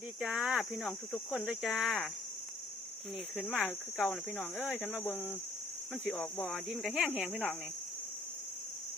สดีจ้า พี่น้องทุกๆคนด้วยจ้า นี่ขึ้นมาคือเก่านะพี่น้องเอ้ยฉันมาเบิงมันสิออกบ่อดินก็แห้งแห้งๆพี่น้องนี่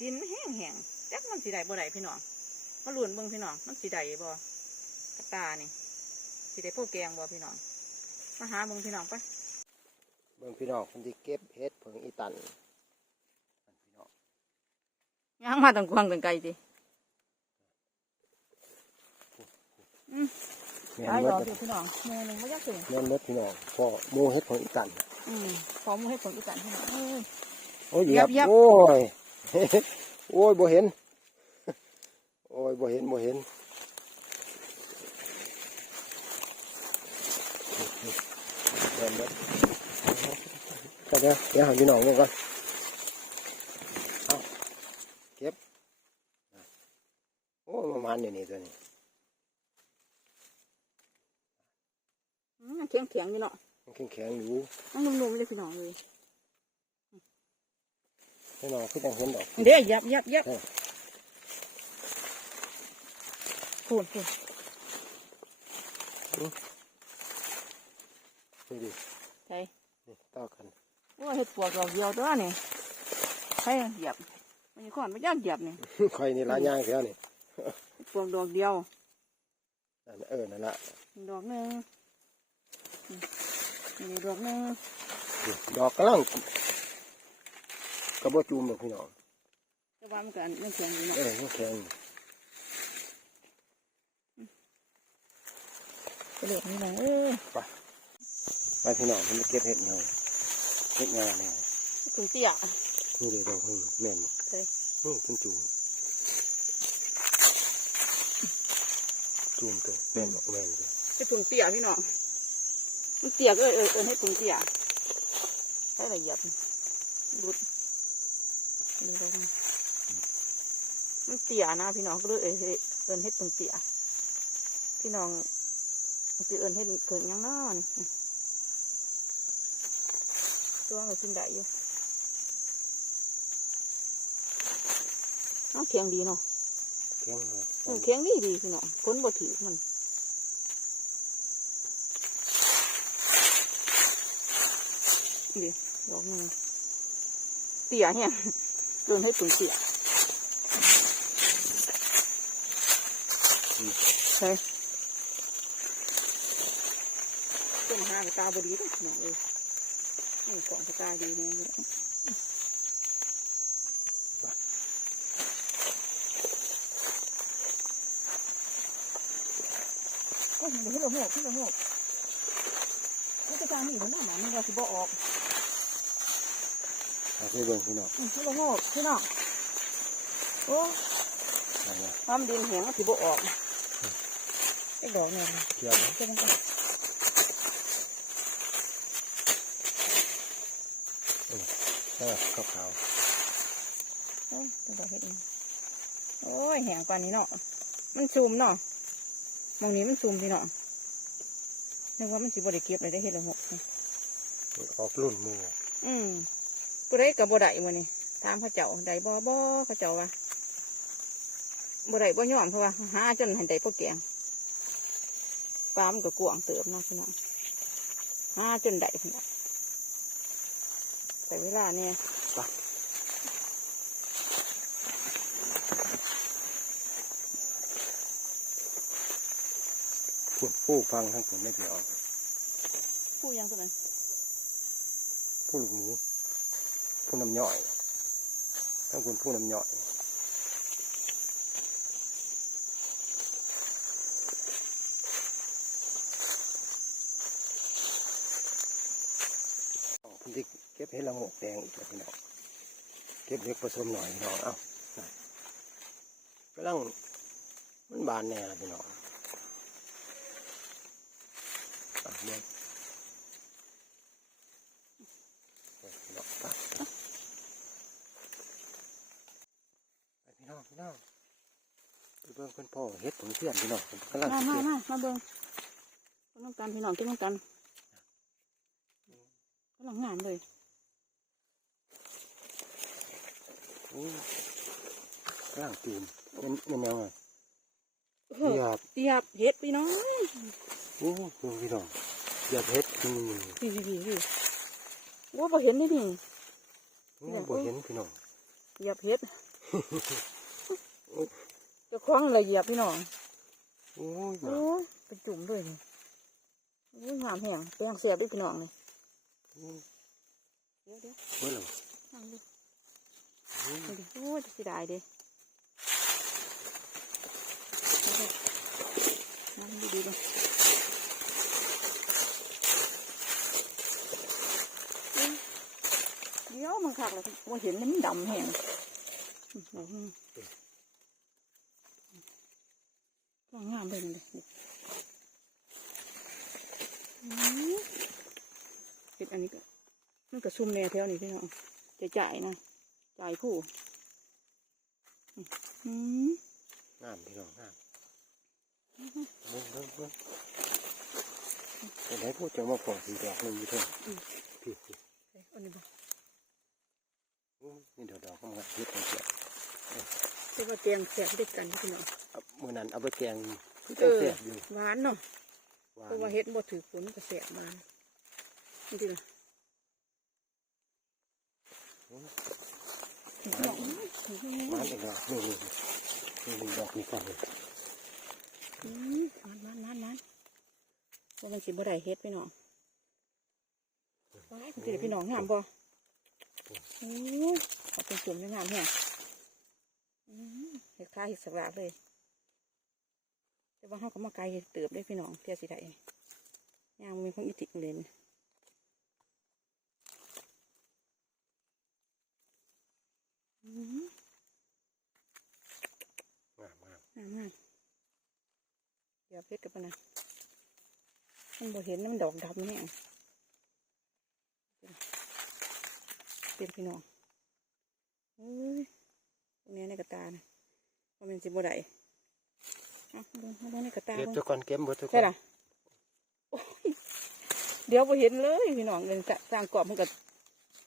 ดินแห้งแห้งๆจักมันสิได้บ่ได้พี่น้องมาลุ้นเบิ่งพี่น้องมันสิได้บ่กระตานี่สิได้พวกแกงบ่พี่น้องมาหาเบิ่งพี่น้องไปเบิ่งพี่น้องคนที่เก็บเห็ดเพิงอีตันนั่นพี่น้องย่างมาตั้งกวางตั้งไกลติแม่ตายนดเมอกดเดียวพี่น้องแม่หนึงบ่อยากถึงแม่นเมดพี่น้องพอหมูเห็ดเพิงอีตันน่ะอืมพร้อมให้ผลอีกกันพี่น้องเอ้ย โอ้ยเหเหยียียยบบเหยียบ โอ้ย โอ้ยบ่เห็น โอ้ยบ่เห็นบ่เห็นแม่นเมดก็เดี๋ยวเดี๋ยวหาพี่น้องเบิ่งก่อนเอาเก็บโอ้ยประมาณนี้นี่ตัวนี้ อืม แข็งแข็งๆอยู่เนาะมันแข็งๆอยู่มันนุ่มๆเลยพี่น้องเลยพี่น้องคือจังเห็นดอกเดี๋ยวเหยับเหยับเหยับเออพูดพูดนี่ดิใช่นี่ต่อกันโอ้ยเห็ดปวกดอกเดียวตัวนี่ใช่เหยียบมันขอนไม่ยากเหยียบนี่คอยนี่หลายอย่างเสียนี่เห็ดปวกดอกเดียวนั่นเออนั่นละดอกหนึ่ง นี่ดอกหนึ่งนี่ดอกกำลังกระบอกจูมดอกพี่น้องแต่ว่ามันก็อันมันแข็งอยู่เนาะเออมันแข็งกระเด็กนี่นะเออไปพี่น้องมันมาเก็บเห็ดเงาเห็ดงาเนี่ยถึงเตี้ยนี่เลยดอกพึ่งแม่นบ่ใช่นี่เพิ่นจูมจูมตัวแม่นบ่แม่นตัวจะถึงเตี้ยพี่น้อง มันเตี้ยก็เออเออเออให้ถึงเตี้ยให้ละเอียดรุดนี่ดอกนี่มันเตี้ยนะพี่น้องก็เลยเออเออเอินให้ถึงเตี้ยพี่น้องจะเอินให้เกิดหยังน้อนี่ตัวก็กินได้อยู่น้องเคียงดีเนาะแข็งเลยเออเคียงดีดีพี่น้องพ้นบ่ถือมัน ดีดอกหนึงเตี่ยเนี่ยเกินให้ถึงเตี่ยใช่ต้นหาไปตาบดีด้วยพี่น้องเอ้ยนี่ของไปตาดีเนี่ยก็เห็นที่เราหกที่เราหกนี่ จะจางนี่มันน่าหนามันก็สิบ่ออกเอาไปเบิ่งพี่น้องอืมที่เราหกพี่น้องโอ้นั่นนะทำดินแห้งก็สิบ่ออกไอ้ดอกเนี่ยเกี่ยวนะเจ้ากันเออขาวโอ้ยตัวดอกเห็ดเองโอ้ยแห้งกว่านี้เนาะมันซูมเนาะมองนี้มันซูมพี่น้อง นึกว่ามันสิบ่ได้เก็บเลยได้เห็ดละหกๆออกรุ่นหมูอืมผู้ใดกับบ่ได้มื้อนี้ถามเขาเจ้าได้บ่บ่เขาเจ้าว่าบ่ได้บ่ยอมเพราะว่าหาจนให้ได้พวกแกงปลามันก็กวางเติบเนาะพี่น้องหาจนได้พี่น้องแต่เวลาเนี่ย พูดผู้ฟังทั้งผมไม่เคยออกผู้ยังตัวนั้นผู้ลูกหมูผู้น้ำย่อยทั้งคนผู้น้ำย่อยคุณที่เก็บให้ละโงกแดงอีกแล้วพี่น้องเก็บเล็กผสมหน่อยพี่น้องเอ้าน่ะกำลังมันบานแน่ละพี่น้องอะเดี๋ยวพี่น้องไปไปพี่น้องพี่น้องไปเบิ่งเพิ่นพ่อเฮ็ดผงเสียนพี่น้องผมกำลังมาสิมาเก็บมามาเบิ่งก็ต้องการพี่น้องกินต้องกันกำลังงามเลยอุ้ยกำลังตูมเป็นเป็นแนวไงเฮ้ยเทียบเตียบเห็ดพี่น้องพี่น้องอย่าเพชรนี่พี่พี่พี่พี่ว่าบ่เห็นนี่นี่นี่บ่เห็นพี่น้องเหยียบเห็ดเจะคล้าของอะไรเหยียบพี่น้องโอ้ยโอ้ยเป็นจุ่มด้วยนี่โอ้ยงามแห้งแป้งเสียบด้วยพี่น้องนี่เดี๋ยวเดี๋ยวเมื่อไหร่นั่งดูนี่ดิโอ้ยจะเสิได้เด้นั่งดีดีๆเลยเอ้ยเดี๋ยวมันคักเลยว่าเห็นนี่มันดำแห้ง อืมดอกนึงงามงามๆเลยนี่อืมเห็ดอันนี้ก็มันก็ซุ่มแน่แถวนี้พี่น้องจะจ่ายนะจ่ายผู้อืมงามพี่น้องงามเบิ่งเบิ่งเบิ่งแต่ไหนพูดจะมาปอกสีดอกหนึ่งอยู่เท่าพี่พี่เอ้ยอันนี้บ่อืมนี่เดี๋ยวดอกมันก็เฮ็ดไปเสียเรียกว่าเตียงแสบด้วยกันพี่น้องเอา มื่อนั้นเอาไปแกงที่เอจะอเสียบอยู่หวานเนาะหวาเพราะว่านเฮ็ดบ่ถือผลก็แสบมานี่ดิล่ะอืมพี่น้องหวานอีกแล้วนี่นี่นี่นี่ดอกนี่ก่อนเลยอืมหวานหวานหวานหวานว่ามันสิบ่ได้เฮ็ดพี่น้องว้ายมันสิได้พี่น้องงามบ่โอ้เอาเป็นจุ่มในน้ำแห้งอืมเฮ็ดค้าเฮ็ดสักหลาบเลยแต่ ว่าเฮาก็มาไกลเติบได้พี่น้องเที่ยสิได้ย่างมันมีของอิติเลนอืมงามงามงามงามเดี๋ยวเพชรกับมันนะมันบ่เห็นนะมันดอกดำเนี่ยเป็นพี่น้องเอ้ยตรงนี้ในกระตานะว่ามันสิบ่ได้ เอาดูเอาดูในกระตาเก็บเบิ่งทุกคนเก็บหมดทุกคนใช่ล่ะโอ้ยเดี๋ยวบ่เห็นเลยพี่น้องเงินจะสร้างกรอบมันก็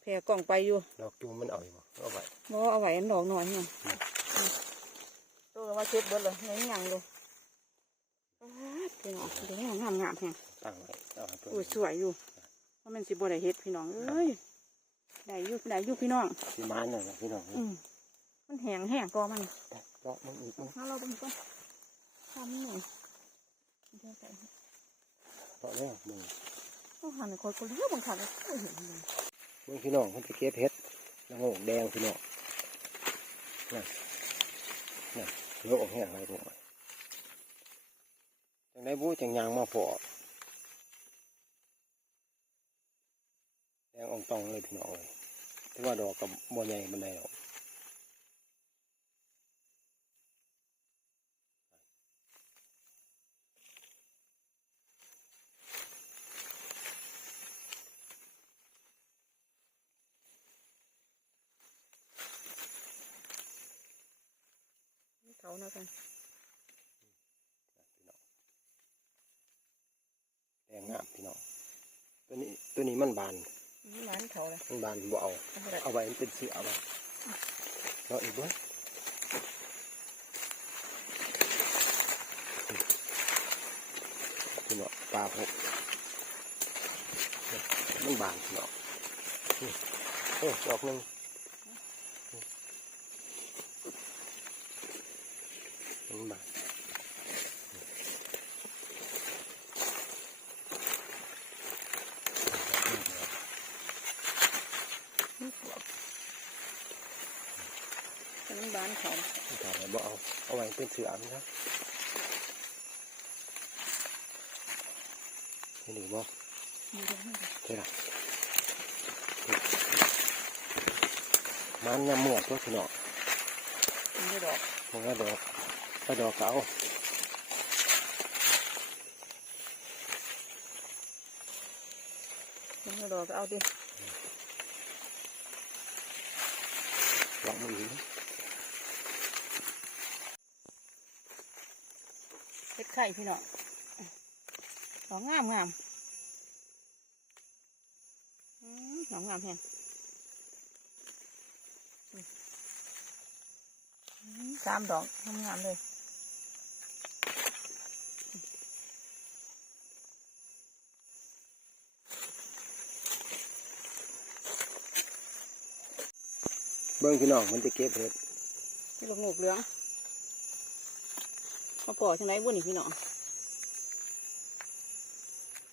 แผ่กล่องไปอยู่ดอกจูมมันเอาอยู่บ่เอาไว้บ่เอาไว้อันดอกหน่อยเนี่ยตัวก็ว่าเช็ดเบิดเลยไม่มีหยังเลยอ้าวพี่น้องเดี๋ยวงามงามๆแฮงตั้งไว้เอาให้เพิ่นโอ้ยสวยอยู่ว่ามันสิบ่ได้เฮ็ดพี่น้องเอ้ยได้อยู่ได้อยู่พี่น้องสิมาหน่อยนะพี่น้องอืมมันแห้งแห้งกอมันดอกมันอีกมั้งมาเราเบิ่งก่อน ทำหน่อยเดี๋ยวใส่ดอกแล้วมึงต้องหันให้คอยคนเลี้ยวบางครั้งก็ไม่เห็นเลยมึงพี่น้องมันจะเก็บเห็ดแล้วโงกแดงพี่น้องนั่นนั่นโลกแห้งอะไรพวกมันจังได้บู้จังยางมาพอแดงอ่องตองเลยพี่น้องเลยแต่ว่าดอกกับบัวใหญ่บันไดหรอก เขาเนาะกันแดงงามพี่น้อง ตัวนี้ตัวนี้มันบานนี่ร้านเขาเลยมันบานบ่เอาเอาไปได้เอาไว้มันเป็นเสือเอาไว้เราอีกด้วยพี่น้องปลาพกมันบานพี่น้องนี่โอ้ดอกหนึ่งมันบาน นี่ขวบแต่มันบ้านเขา ไม่ถ่ายบ่เอา เอาไว้เป็นเสือมันครับเห็นหรือบ่มีเยอะมากเลยใช่ละมันยำหมวกตัวพี่น้องมีได้ดอกมันก็ดอกก็ดอกเก่ามีได้ดอกก็เอาดิดอกมันอี เล็ดไข่พี่น้องหองงามงามหองงามแห้งสามดอกงามงามเลยเบิ้งพี่น้องมันจะเก็บเห็ดที่ลูกหนูเหลือง มาปอจังไรบุญนี่พี่น้อง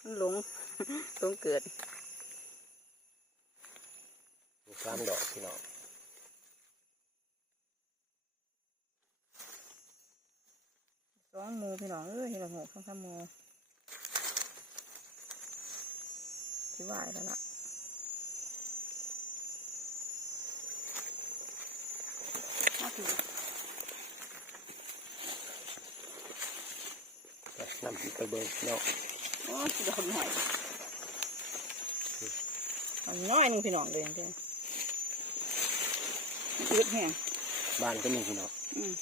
มันหลงหลงเกิดสามดอกพี่น้องสองหมูพี่น้องเอ้ยเห็นลูกหนูกสองสามหมูที่ว่าแล้วล่ะมาถือ ไปนำ ไปเบิ่งพี่น้องโอ้ยดอกหน่อยเอาน้อยหนึงพี่น้องเลยเด้ออืดแห้งบ้านก็มีพี่น้องอืม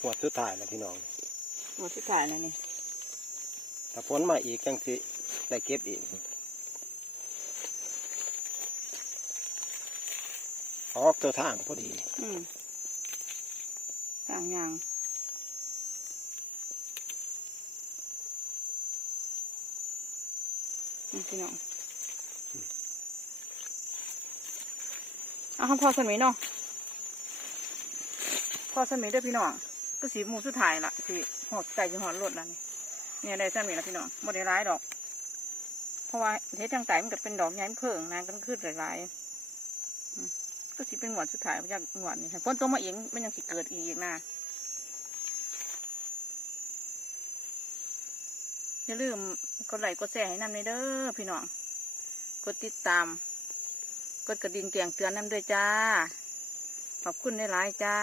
หวดสุดท้ายแล้วพี่น้องหมดที่ถ่ายแล้วนี่ถ้าฝนมาอีกจังสิได้เก็บอีกออกตัวทางพอดี อืมต่างอย่าง พี่น้องเอาคำพอสมัยเนาะพอสมัยเด้อพี่น้องก็สีมูสุดท้ายละสิหอดไก่จะหอดรถแล้วนี่เนี่ยได้สมัยแล้วพี่น้องโมได้ร้ายดอก เพราะว่าเทศทางไต่มันก็เป็นดอกย้ายเพิ่งนะก็ขึ้นหลายๆก็สิเป็นหวดสุดท้ายจากหวดนี่ค่ะพ้นตัวมาเองมันยังสิเกิดอีกนะ อย่าลืมกดไลค์กดแชร์ให้นำในเด้อพี่น้อง กดติดตาม กดกระดิ่งแจ้งเตือนนำด้วยจ้า ขอบคุณหลายๆจ้า